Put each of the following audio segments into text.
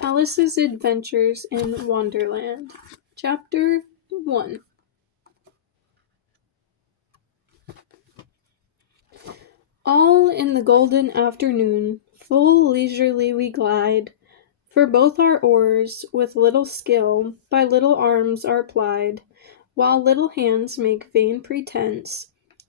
Alice's Adventures in Wonderland. Chapter 1. All in the golden afternoon, full leisurely we glide, for both our oars, with little skill, by little arms are plied, while little hands make vain pretence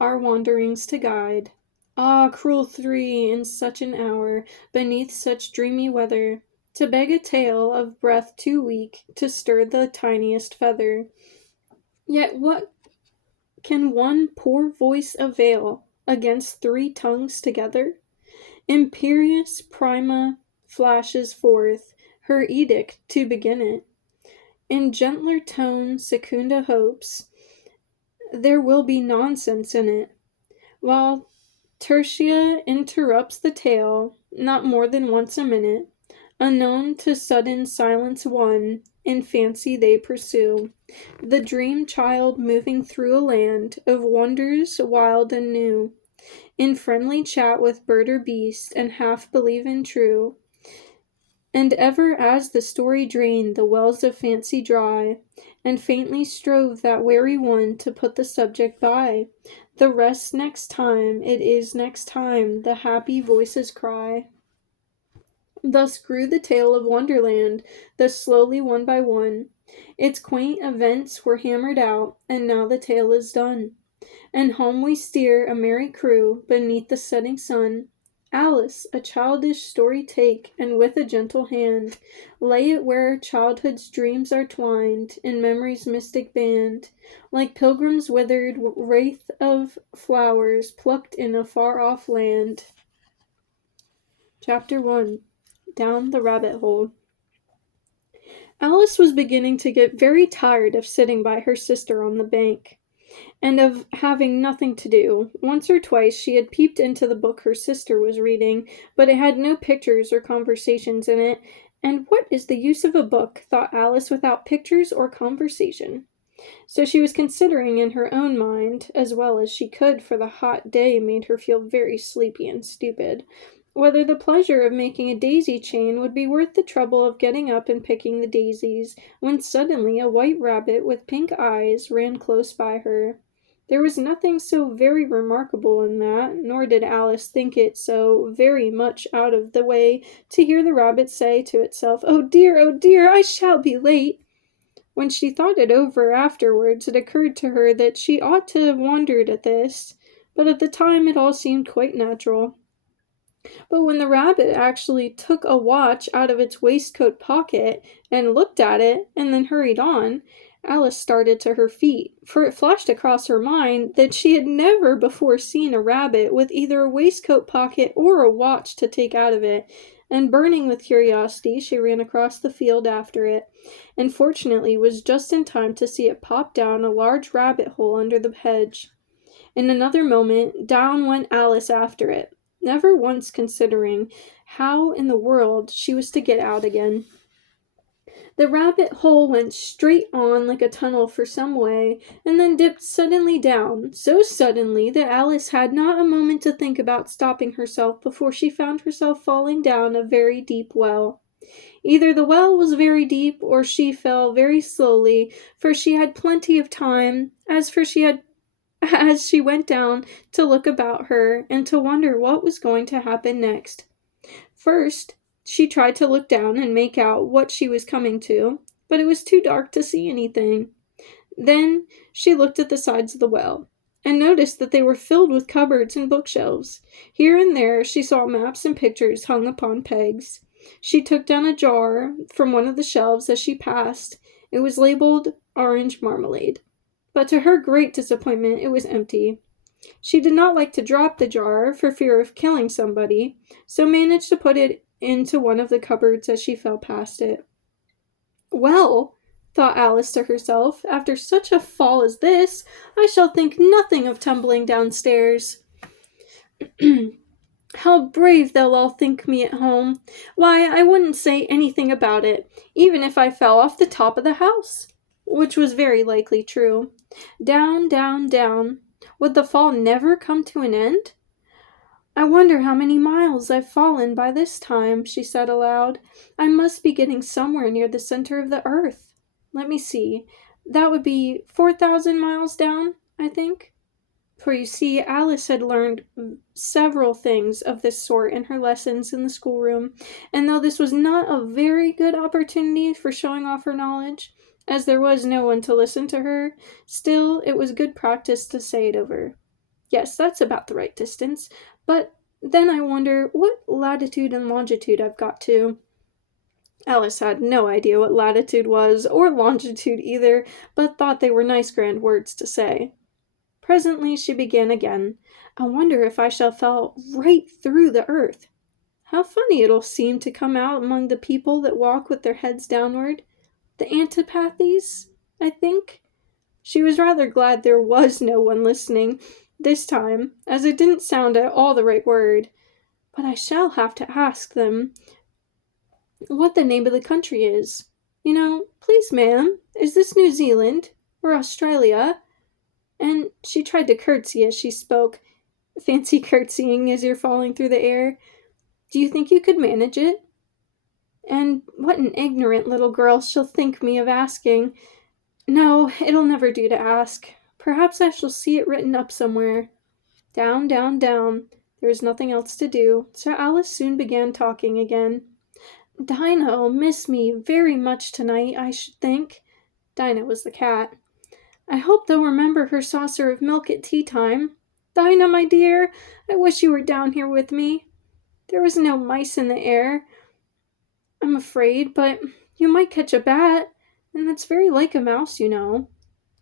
our wanderings to guide. Ah, cruel three, in such an hour, beneath such dreamy weather, to beg a tale of breath too weak to stir the tiniest feather. Yet what can one poor voice avail against three tongues together? Imperious Prima flashes forth her edict to begin it. In gentler tone Secunda hopes there will be nonsense in it, while Tertia interrupts the tale not more than once a minute. Unknown to sudden silence one, in fancy they pursue the dream child moving through a land of wonders wild and new, in friendly chat with bird or beast, and half believe in true. And ever as the story drained the wells of fancy dry, and faintly strove that wary one to put the subject by, the rest next time, it is next time, the happy voices cry. Thus grew the tale of Wonderland, thus slowly one by one its quaint events were hammered out, and now the tale is done. And home we steer, a merry crew, beneath the setting sun. Alice, a childish story take, and with a gentle hand lay it where childhood's dreams are twined in memory's mystic band, like pilgrims withered, wraith of flowers plucked in a far-off land. Chapter 1. Down the Rabbit Hole. Alice was beginning to get very tired of sitting by her sister on the bank, and of having nothing to do. Once or twice she had peeped into the book her sister was reading, but it had no pictures or conversations in it, and what is the use of a book, thought Alice, without pictures or conversation? So she was considering in her own mind, as well as she could, for the hot day made her feel very sleepy and stupid, whether the pleasure of making a daisy chain would be worth the trouble of getting up and picking the daisies, when suddenly a white rabbit with pink eyes ran close by her. There was nothing so very remarkable in that, nor did Alice think it so very much out of the way to hear the rabbit say to itself, oh dear, I shall be late." When she thought it over afterwards, it occurred to her that she ought to have wondered at this, but at the time it all seemed quite natural. But when the rabbit actually took a watch out of its waistcoat pocket and looked at it, and then hurried on, Alice started to her feet, for it flashed across her mind that she had never before seen a rabbit with either a waistcoat pocket or a watch to take out of it, and burning with curiosity, she ran across the field after it, and fortunately was just in time to see it pop down a large rabbit hole under the hedge. In another moment, down went Alice after it, never once considering how in the world she was to get out again. The rabbit hole went straight on like a tunnel for some way, and then dipped suddenly down, so suddenly that Alice had not a moment to think about stopping herself before she found herself falling down a very deep well. Either the well was very deep, or she fell very slowly, for she had plenty of time, as she went down, to look about her and to wonder what was going to happen next. First, she tried to look down and make out what she was coming to, but it was too dark to see anything. Then she looked at the sides of the well, and noticed that they were filled with cupboards and bookshelves. Here and there she saw maps and pictures hung upon pegs. She took down a jar from one of the shelves as she passed. It was labeled orange marmalade, but to her great disappointment it was empty. She did not like to drop the jar for fear of killing somebody, so managed to put it into one of the cupboards as she fell past it. Well, thought Alice to herself, after such a fall as this, I shall think nothing of tumbling downstairs. How brave they'll all think me at home. Why, I wouldn't say anything about it, even if I fell off the top of the house. Which was very likely true. Down, down, down. Would the fall never come to an end? I wonder how many miles I've fallen by this time, she said aloud. I must be getting somewhere near the center of the earth. Let me see. That would be 4,000 miles down, I think. For you see, Alice had learned several things of this sort in her lessons in the schoolroom, and though this was not a very good opportunity for showing off her knowledge, as there was no one to listen to her, still it was good practice to say it over. Yes, that's about the right distance, but then I wonder what latitude and longitude I've got to. Alice had no idea what latitude was, or longitude either, but thought they were nice grand words to say. Presently she began again. I wonder if I shall fall right through the earth. How funny it'll seem to come out among the people that walk with their heads downward. The antipathies, I think. She was rather glad there was no one listening this time, as it didn't sound at all the right word. But I shall have to ask them what the name of the country is. Please, ma'am, is this New Zealand or Australia? And she tried to curtsy as she spoke. Fancy curtsying as you're falling through the air. Do you think you could manage it? And what an ignorant little girl she'll think me of asking. No, it'll never do to ask. Perhaps I shall see it written up somewhere. Down, down, down. There was nothing else to do, so Alice soon began talking again. Dinah'll miss me very much tonight, I should think. Dinah was the cat. I hope they'll remember her saucer of milk at tea time. Dinah, my dear, I wish you were down here with me. There was no mice in the air, I'm afraid, but you might catch a bat, and that's very like a mouse, you know.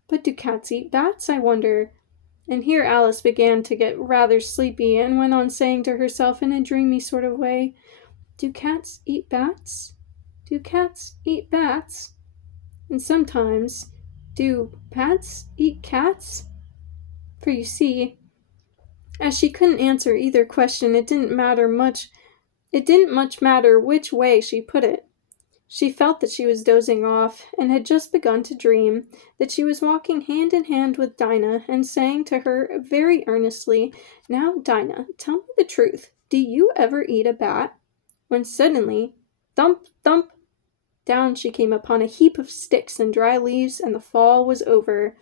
But do cats eat bats, I wonder? And here Alice began to get rather sleepy and went on saying to herself in a dreamy sort of way, Do cats eat bats? Do cats eat bats? And sometimes, do bats eat cats? For you see, as she couldn't answer either question, it didn't much matter which way she put it. She felt that she was dozing off, and had just begun to dream that she was walking hand in hand with Dinah, and saying to her very earnestly, Now, Dinah, tell me the truth. Do you ever eat a bat? When suddenly, thump, thump, down she came upon a heap of sticks and dry leaves, and the fall was over.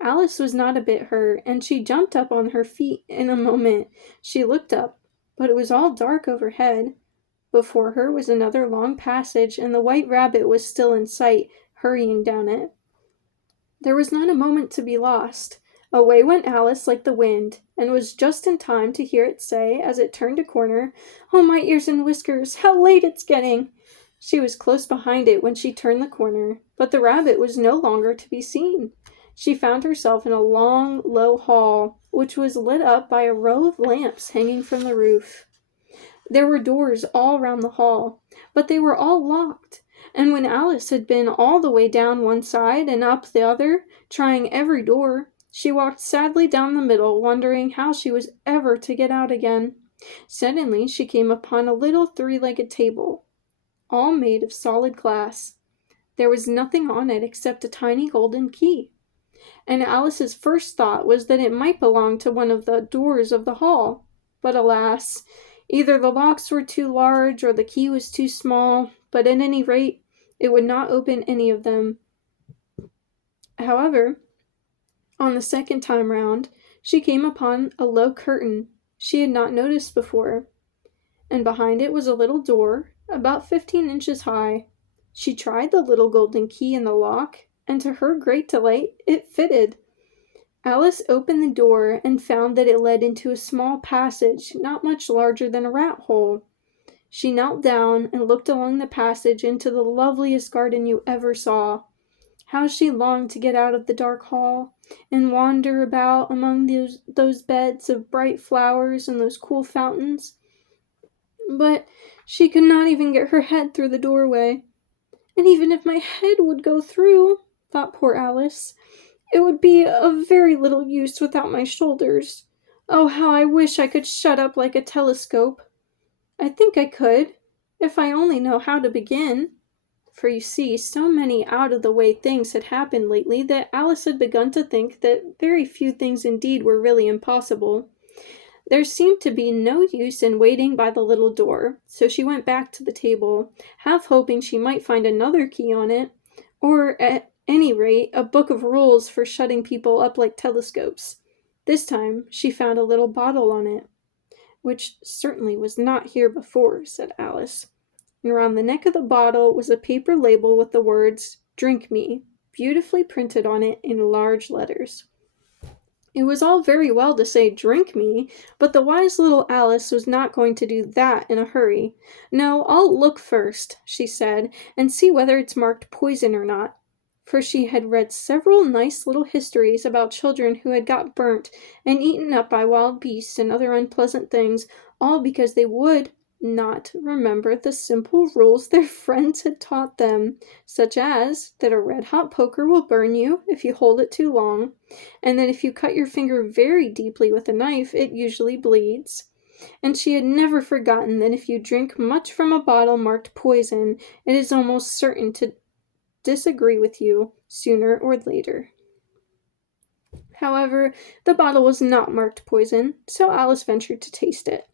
Alice was not a bit hurt, and she jumped up on her feet in a moment. She looked up, but it was all dark overhead. Before her was another long passage, and the white rabbit was still in sight, hurrying down it. There was not a moment to be lost. Away went Alice like the wind, and was just in time to hear it say, as it turned a corner, Oh, my ears and whiskers, how late it's getting! She was close behind it when she turned the corner, but the rabbit was no longer to be seen. She found herself in a long, low hall, which was lit up by a row of lamps hanging from the roof. There were doors all round the hall, but they were all locked, and when Alice had been all the way down one side and up the other, trying every door, she walked sadly down the middle, wondering how she was ever to get out again. Suddenly she came upon a little three-legged table, all made of solid glass. There was nothing on it except a tiny golden key, and Alice's first thought was that it might belong to one of the doors of the hall. But alas, either the locks were too large or the key was too small, but at any rate, it would not open any of them. However, on the second time round, she came upon a low curtain she had not noticed before, and behind it was a little door about 15 inches high. She tried the little golden key in the lock, and to her great delight, it fitted. Alice opened the door and found that it led into a small passage not much larger than a rat hole. She knelt down and looked along the passage into the loveliest garden you ever saw. How she longed to get out of the dark hall and wander about among those beds of bright flowers and those cool fountains. But she could not even get her head through the doorway. And even if my head would go through, thought poor Alice, it would be of very little use without my shoulders. Oh, how I wish I could shut up like a telescope. I think I could, if I only know how to begin. For you see, so many out-of-the-way things had happened lately that Alice had begun to think that very few things indeed were really impossible. There seemed to be no use in waiting by the little door, so she went back to the table, half hoping she might find another key on it, or at any rate, a book of rules for shutting people up like telescopes. This time she found a little bottle on it, which certainly was not here before, said Alice. And around the neck of the bottle was a paper label with the words, "Drink me," beautifully printed on it in large letters. It was all very well to say, "Drink me," but the wise little Alice was not going to do that in a hurry. "No, I'll look first," she said, "and see whether it's marked poison or not." For she had read several nice little histories about children who had got burnt and eaten up by wild beasts and other unpleasant things, all because they would not remember the simple rules their friends had taught them, such as that a red-hot poker will burn you if you hold it too long, and that if you cut your finger very deeply with a knife, it usually bleeds. And she had never forgotten that if you drink much from a bottle marked poison, it is almost certain to disagree with you sooner or later. However, the bottle was not marked poison, so Alice ventured to taste it,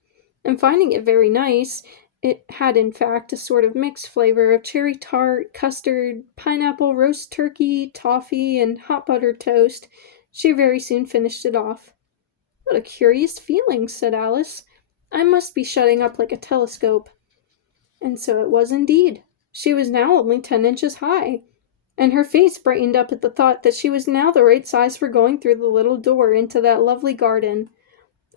and finding it very nice, it had in fact a sort of mixed flavor of cherry tart, custard, pineapple, roast turkey, toffee, and hot buttered toast. She very soon finished it off. "What a curious feeling," said Alice. "I must be shutting up like a telescope." And so it was indeed. She was now only 10 inches high, and her face brightened up at the thought that she was now the right size for going through the little door into that lovely garden.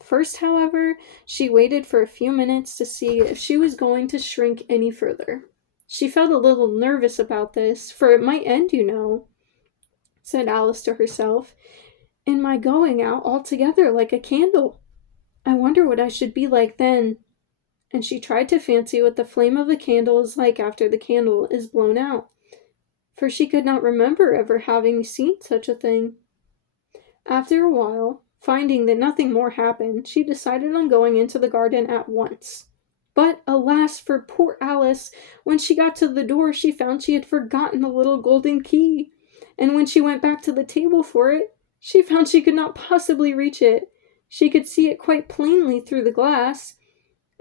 First, however, she waited for a few minutes to see if she was going to shrink any further. She felt a little nervous about this, for it might end, you know, said Alice to herself, in my going out altogether like a candle. I wonder what I should be like then. And she tried to fancy what the flame of a candle is like after the candle is blown out, for she could not remember ever having seen such a thing. After a while, finding that nothing more happened, she decided on going into the garden at once. But, alas for poor Alice! When she got to the door, she found she had forgotten the little golden key, and when she went back to the table for it, she found she could not possibly reach it. She could see it quite plainly through the glass,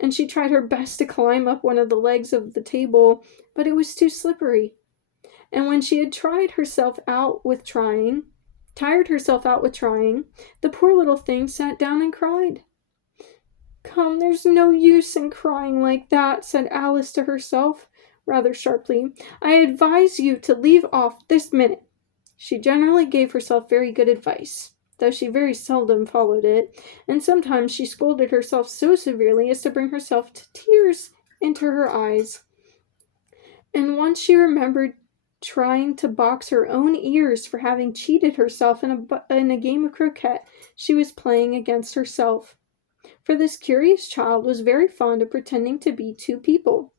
and she tried her best to climb up one of the legs of the table, but it was too slippery. And when she had tired herself out with trying, the poor little thing sat down and cried. "Come, there's no use in crying like that," said Alice to herself, rather sharply. "I advise you to leave off this minute." She generally gave herself very good advice, though she very seldom followed it, and sometimes she scolded herself so severely as to bring herself to tears into her eyes. And once she remembered trying to box her own ears for having cheated herself in a game of croquet she was playing against herself. For this curious child was very fond of pretending to be two people.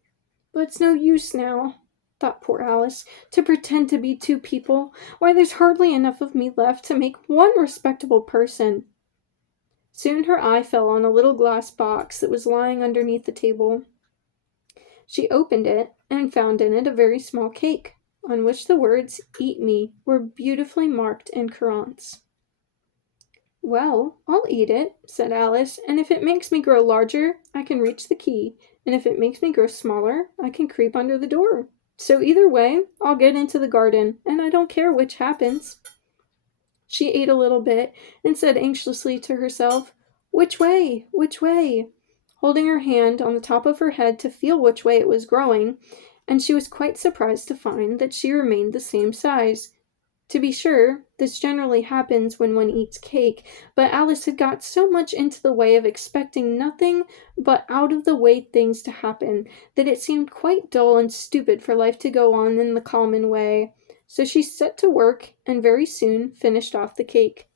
"But it's no use now," thought poor Alice, "to pretend to be two people. Why, there's hardly enough of me left to make one respectable person." Soon her eye fell on a little glass box that was lying underneath the table. She opened it and found in it a very small cake, on which the words "Eat me" were beautifully marked in currants. "Well, I'll eat it," said Alice, "and if it makes me grow larger, I can reach the key, and if it makes me grow smaller, I can creep under the door. So either way, I'll get into the garden, and I don't care which happens." She ate a little bit, and said anxiously to herself, "Which way? Which way?" holding her hand on the top of her head to feel which way it was growing, and she was quite surprised to find that she remained the same size. To be sure, this generally happens when one eats cake, but Alice had got so much into the way of expecting nothing but out-of-the-way things to happen that it seemed quite dull and stupid for life to go on in the common way. So she set to work and very soon finished off the cake.